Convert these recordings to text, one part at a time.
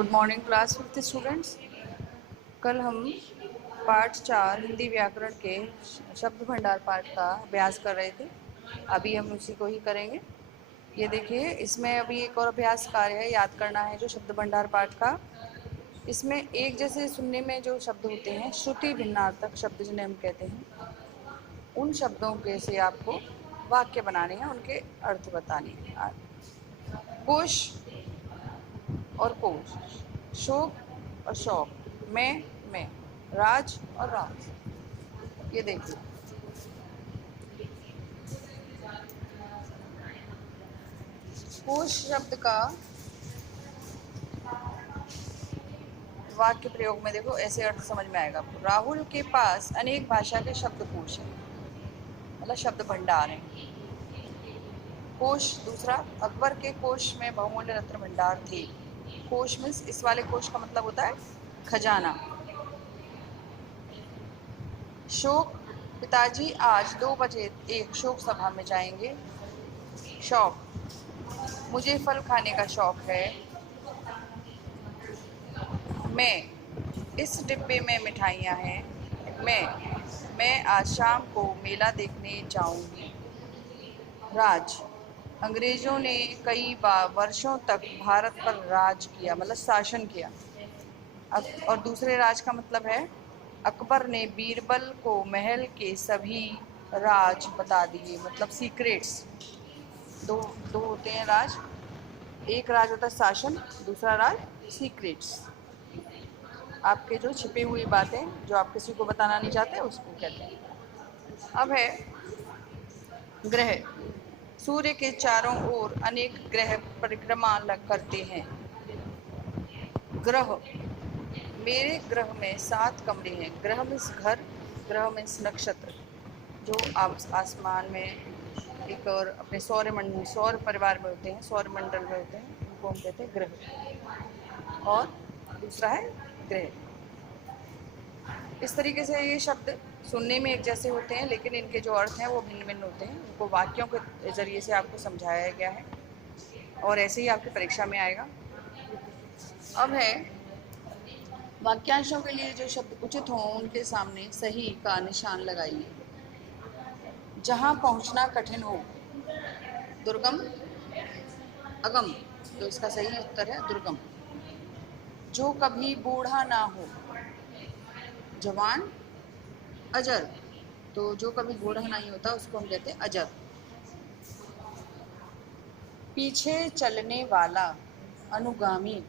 Good morning class fifth students. कल हम पाठ 4 हिंदी व्याकरण के शब्द भंडार पाठ का अभ्यास कर रहे थे। अभी हम उसी को ही करेंगे। ये देखिए, इसमें अभी एक और अभ्यास कार्य है, याद करना है जो शब्द भंडार पाठ का। इसमें एक जैसे सुनने में जो शब्द होते हैं, श्रुति भिन्नार्थक शब्द जिन्हें हम कहते हैं, उन शब्दों के से आपको वाक्य बनाने हैं, उनके अर्थ बताने हैं। कोश और कोश, शोक और शौक, मैं, राज और राज। ये देखिए, कोश शब्द का वाक्य प्रयोग में देखो ऐसे अर्थ समझ में आएगा आपको। राहुल के पास अनेक भाषा के शब्दकोश है, मतलब शब्द भंडार है। कोश दूसरा, अकबर के कोश में बहुमूल्य रत्न भंडार थे। कोश मीन्स इस वाले कोश का मतलब होता है खजाना। शोक, पिताजी आज 2 बजे एक शोक सभा में जाएंगे। शौक, मुझे फल खाने का शौक है। मैं, इस डिब्बे में मिठाइयाँ हैं। मैं आज शाम को मेला देखने जाऊंगी। राज, अंग्रेजों ने कई वर्षों तक भारत पर राज किया, मतलब शासन किया। और दूसरे राज का मतलब है अकबर ने बीरबल को महल के सभी राज बता दिए, मतलब सीक्रेट्स। दो दो होते हैं राज, एक राज होता है शासन, दूसरा राज सीक्रेट्स। आपके जो छिपी हुई बातें जो आप किसी को बताना नहीं चाहते उसको कहते हैं। अब है ग्रह। सूर्य के चारों ओर अनेक ग्रह परिक्रमा करते हैं। ग्रह, मेरे ग्रह में 7 कमरे हैं। ग्रह में घर, ग्रह में नक्षत्र जो आसमान में एक और अपने सौर परिवार में होते हैं, सौर मंडल में होते हैं, उनको हम कहते हैं ग्रह। और दूसरा है ग्रह। इस तरीके से ये शब्द सुनने में एक जैसे होते हैं, लेकिन इनके जो अर्थ हैं वो भिन्न भिन्न होते हैं। इनको वाक्यों के जरिए से आपको समझाया गया है और ऐसे ही आपकी परीक्षा में आएगा। अब है वाक्यांशों के लिए जो शब्द उचित हों उनके सामने सही का निशान लगाइए। जहाँ पहुँचना कठिन हो, दुर्गम, अगम, तो इसका सही उत्तर है दुर्गम। जो कभी बूढ़ा ना हो, जवान, अजर, तो जो कभी बूढ़ा नहीं होता उसको हम कहते हैं अजर। पीछे चलने वाला, अनुगामी,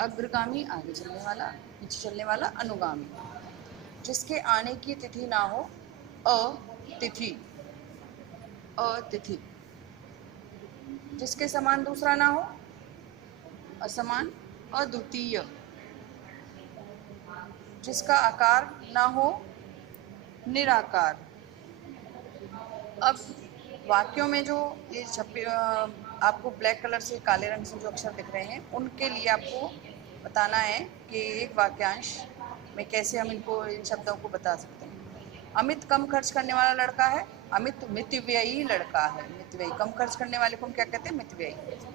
अग्रगामी आगे चलने वाला, पीछे चलने वाला अनुगामी। जिसके आने की तिथि ना हो, अतिथि, अतिथि। जिसके समान दूसरा ना हो, असमान, अद्वितीय। जिसका आकार ना हो, निराकार। अब वाक्यों में जो ये छपे आपको ब्लैक कलर से, काले रंग से जो अक्षर दिख रहे हैं, उनके लिए आपको बताना है कि एक वाक्यांश में कैसे हम इन शब्दों को बता सकते हैं। अमित कम खर्च करने वाला लड़का है। अमित मितव्ययी लड़का है। मितव्ययी, कम खर्च करने वाले को हम क्या कहते हैं? मितव्ययी।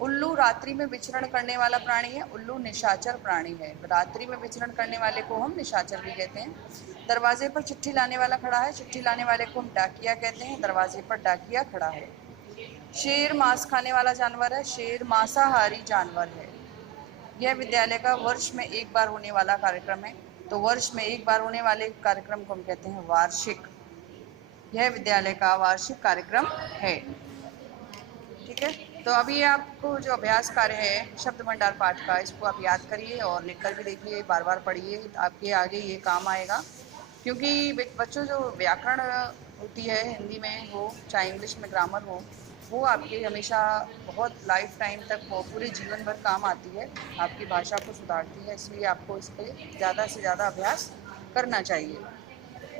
उल्लू रात्रि में विचरण करने वाला प्राणी है। उल्लू निशाचर प्राणी है। रात्रि में विचरण करने वाले को हम निशाचर भी कहते हैं। दरवाजे पर चिट्ठी लाने वाला खड़ा है। चिट्ठी लाने वाले को हम डाकिया कहते हैं। दरवाजे पर डाकिया खड़ा है। शेर मांस खाने वाला जानवर है। शेर मांसाहारी जानवर है। यह विद्यालय का वर्ष में एक बार होने वाला कार्यक्रम है। तो वर्ष में एक बार होने वाले कार्यक्रम को हम कहते हैं वार्षिक। यह विद्यालय का वार्षिक कार्यक्रम है। ठीक है, तो अभी आपको जो अभ्यास कार्य है शब्द भंडार पाठ का, इसको आप याद करिए और लिख कर भी देखिए, बार बार पढ़िए, आपके आगे ये काम आएगा। क्योंकि बच्चों जो व्याकरण होती है हिंदी में हो चाहे इंग्लिश में ग्रामर हो, वो आपके हमेशा बहुत लाइफ टाइम तक, वो पूरे जीवन भर काम आती है, आपकी भाषा को सुधारती है। इसलिए आपको इस पर ज़्यादा से ज़्यादा अभ्यास करना चाहिए।